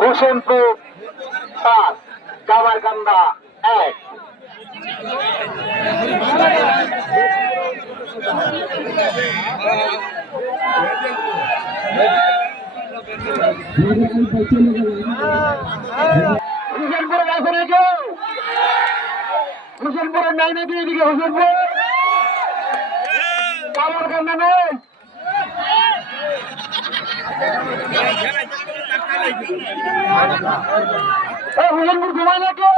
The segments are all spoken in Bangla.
হোসেনপুর 5, কামারকান্দা 1। হোসেনপুরের আছে নাকি? হোসেনপুরের নাই নাকি? এদিকে হোসেনপুর কামারকান্দা নেই। হোসেনপুর ঘুমায় নাকি?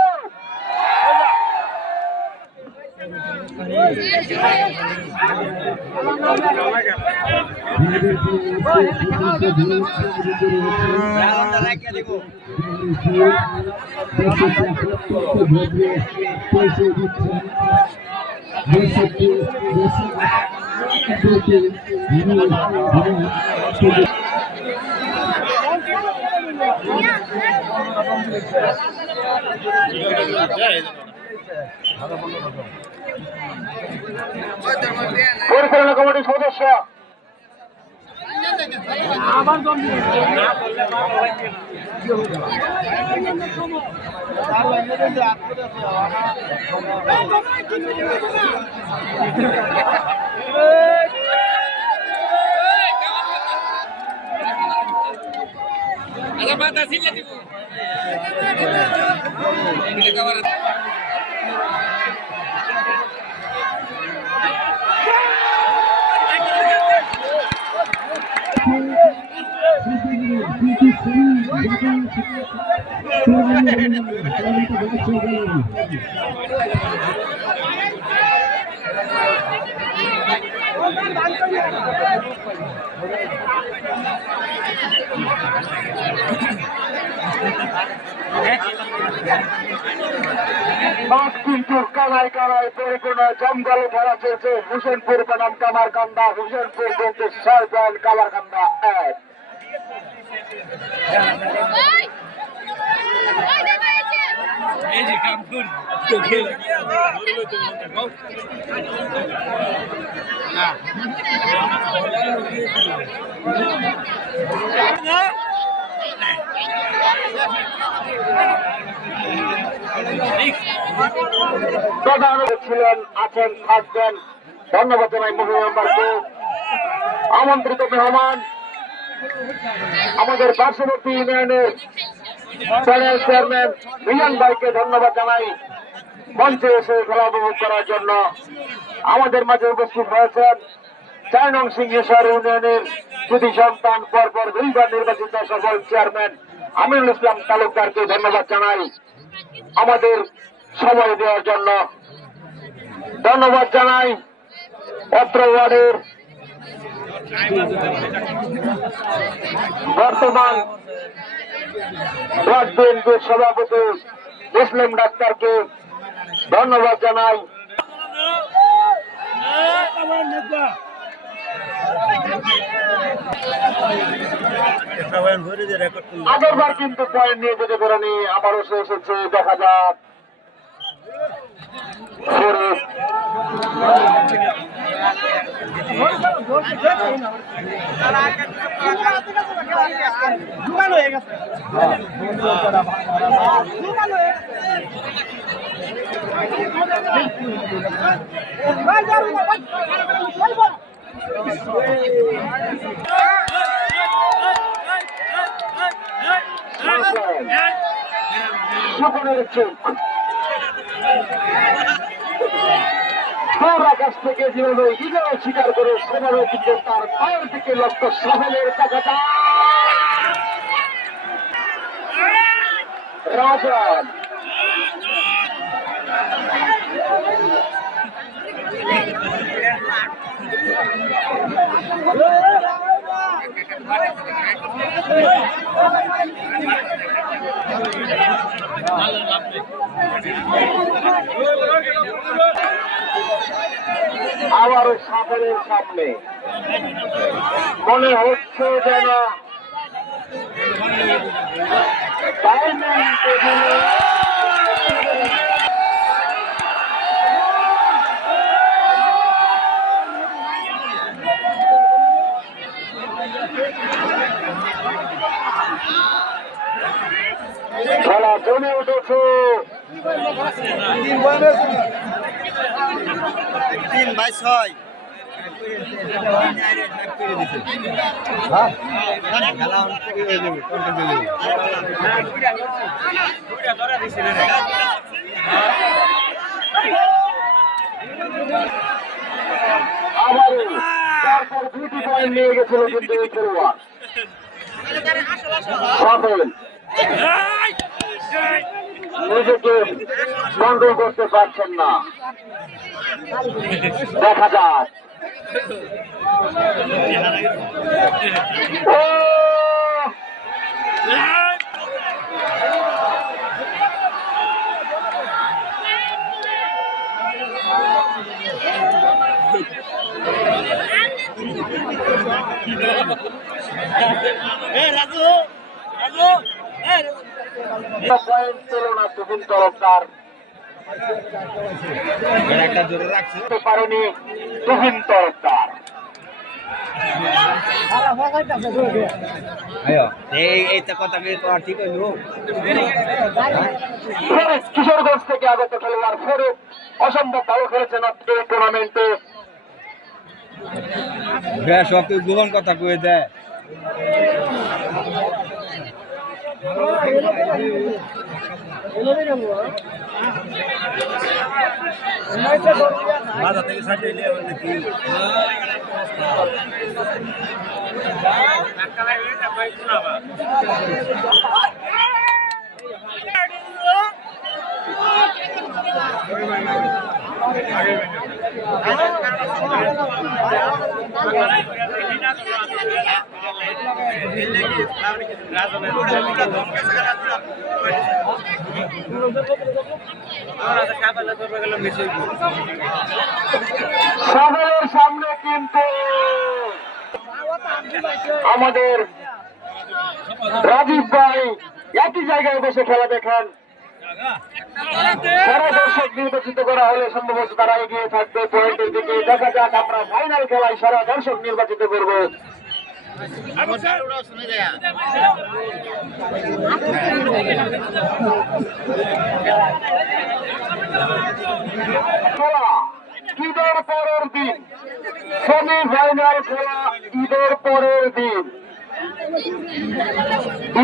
পরিচালনা কমিটির সদস্য কিন্তু কানায় কানায় পরিপূর্ণ জঙ্গল ভরা চলছে। হোসেনপুর বনাম কামারকান্দা, হোসেনপুর কিন্তু 6 পয়েন্ট, কামারকান্দা 1। প্রধান ছিলেন, আছেন, থাকবেন। ধন্যবাদ জানাই মহিলা মেম্বারকে। আমন্ত্রিত মেহমান আমাদের পার্শ্ববর্তী ইউনিয়নের চেয়ারম্যান রিয়ান ভাইকে ধন্যবাদ জানাই মঞ্চে এসে খেলা উপভোগ করার জন্য। আমাদের মাঝে উপস্থিত হয়েছেন 4 নং সিংহেশ্বর ইউনিয়নের কৃতি সন্তান, পরপর 2বার নির্বাচিত সফল চেয়ারম্যান আমিনুল ইসলাম তালুকদারকে ধন্যবাদ জানাই আমাদের সময় দেওয়ার জন্য। ধন্যবাদ জানাই অত্র ওয়ার্ডের বর্তমান ওয়ার্ড বিএনপির সভাপতি মুসলিম ডাক্তারকে ধন্যবাদ জানাই। আগেরবার কিন্তু পয়েন্ট নিয়ে যেতে পারেনি, আবারও সে এসেছে। দেখা যাক সকলের চোখ আকাশ থেকে যেভাবে ইগল স্বীকার করে সেভাবে কিন্তু তার পায়ের দিকে লক্ষ্য সাহেলের টাকাটা রাজন আবারও সাফের সামনে মনে হচ্ছে যেন খেলা জমে উঠেছে। 3/6 আবারও তারপর 2টি পয়েন্ট নিয়ে গেছিল কিন্তু এই খেলোয়াড় সাবেল নিজেকে কন্ট্রোল করতে পারছেন না। দেখা যাক পয়েন্ট ছিল না তুহিন তরফদার, পারেনি তুহিন তরফদার। কিশোরগঞ্জ থেকে আগত খেলোয়াড় ফেরত অসম্ভব ভালো খেলেছেন এই টুর্নামেন্টে। সব গোপন কথা কয়ে দেয়। বাজার থেকে সাইডে নিয়ে নাকি সাগরের সামনে কিন্তু আমাদের রাজীব ভাই একই জায়গায় বসে খেলা দেখেন। সারা দর্শক নির্বাচিত করা হলে সম্ভবত তারা এগিয়ে থাকবে পয়েন্টের দিকে। দেখা যাক আমরা ফাইনাল খেলায় সারা দর্শক নির্বাচিত করব। খেলা ঈদের পরের দিন, সেমিফাইনাল খেলা ঈদের পরের দিন।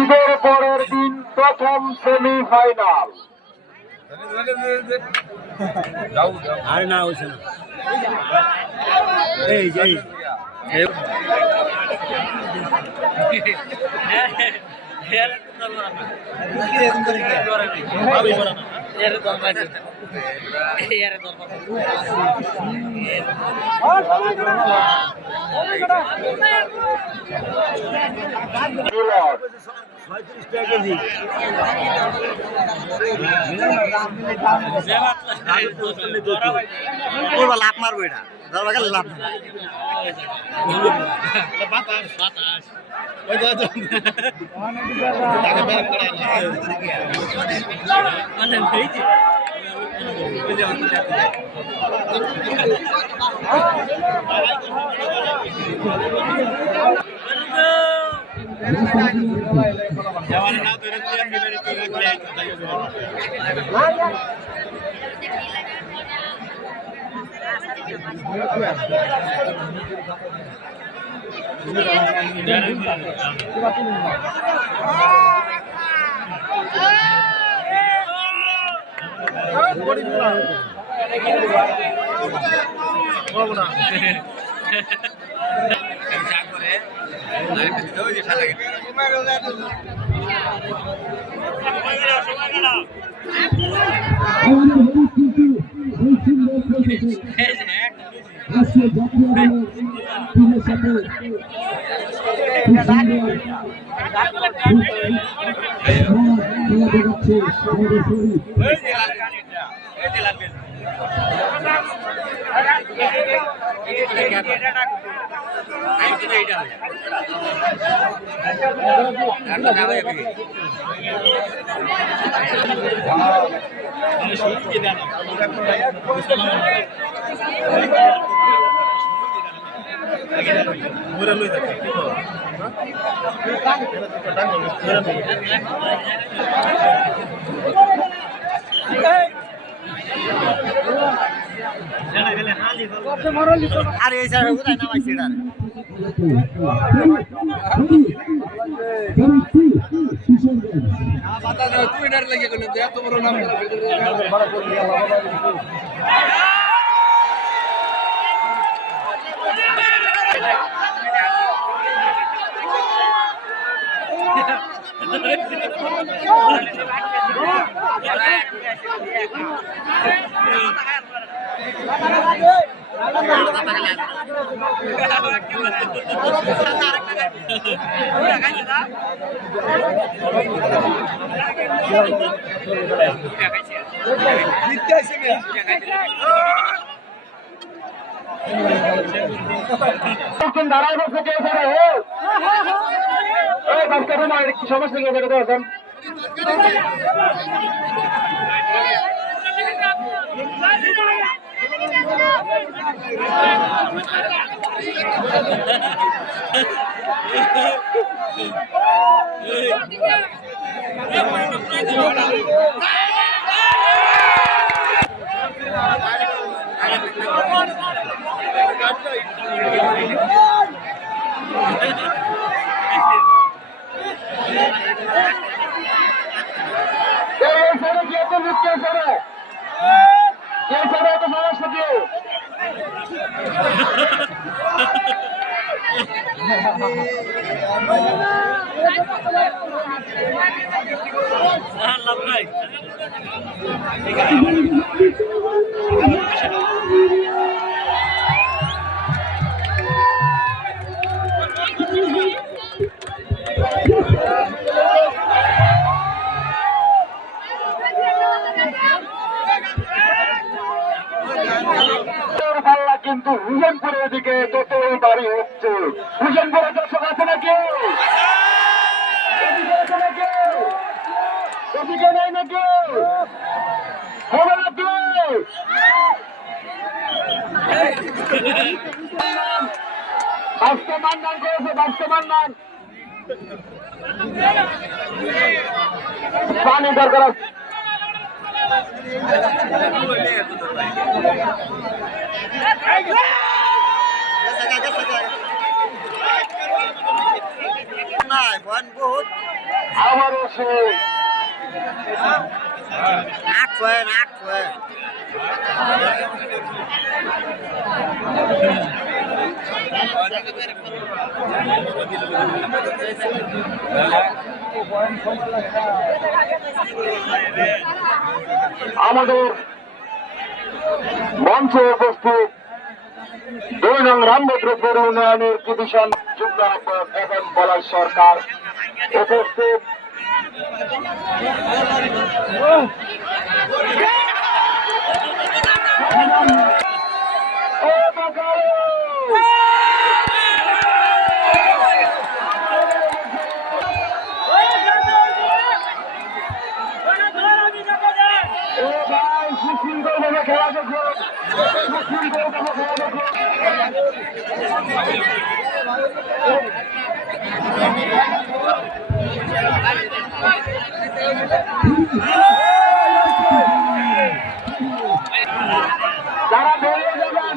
ঈদের পরের দিন প্রথম সেমিফাইনাল। আরে না হয়েছে না, এই যে লাভ মারবো এটা লাভ আরে এই স্যার কোথায় নামাইছে এটা তুই এটার লেগে গেলি এত বড় নাম দাঁড়ায় বসে কে স্যার কি সমস্যা কি দেখেন কিন্তু হুসেনপুরের দিকে ততই বাড়ি হচ্ছে। হুসেনপুরের দর্শক আছে নাকি? এদিকে নেই নাকি? হবে নাকি? বাস্তব মান্নান করেছে, বাস্তব মান্নান পানি দরকার আছে। আবারও সে আমাদের মঞ্চে উপস্থিত 2 নং রামভদ্রপুর উন্নয়নের ডিভিশন যুগ্ম আহ্বায়ক এবং বলাই সরকার উপস্থিত। সুশৃঙ্খলভাবে খেলা দেখুন, সুশৃঙ্খলভাবে খেলা দেখুন। যারা বেরিয়ে যাবেন,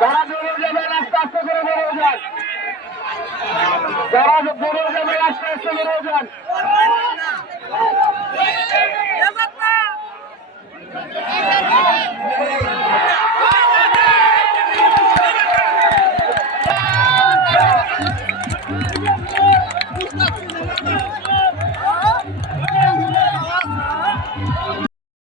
যারা বেরিয়ে যাবেন আস্তে আস্তে করে বেরিয়ে যান, যারা বেরিয়ে যাবেন আস্তে আস্তে বেরিয়ে যান। Stop!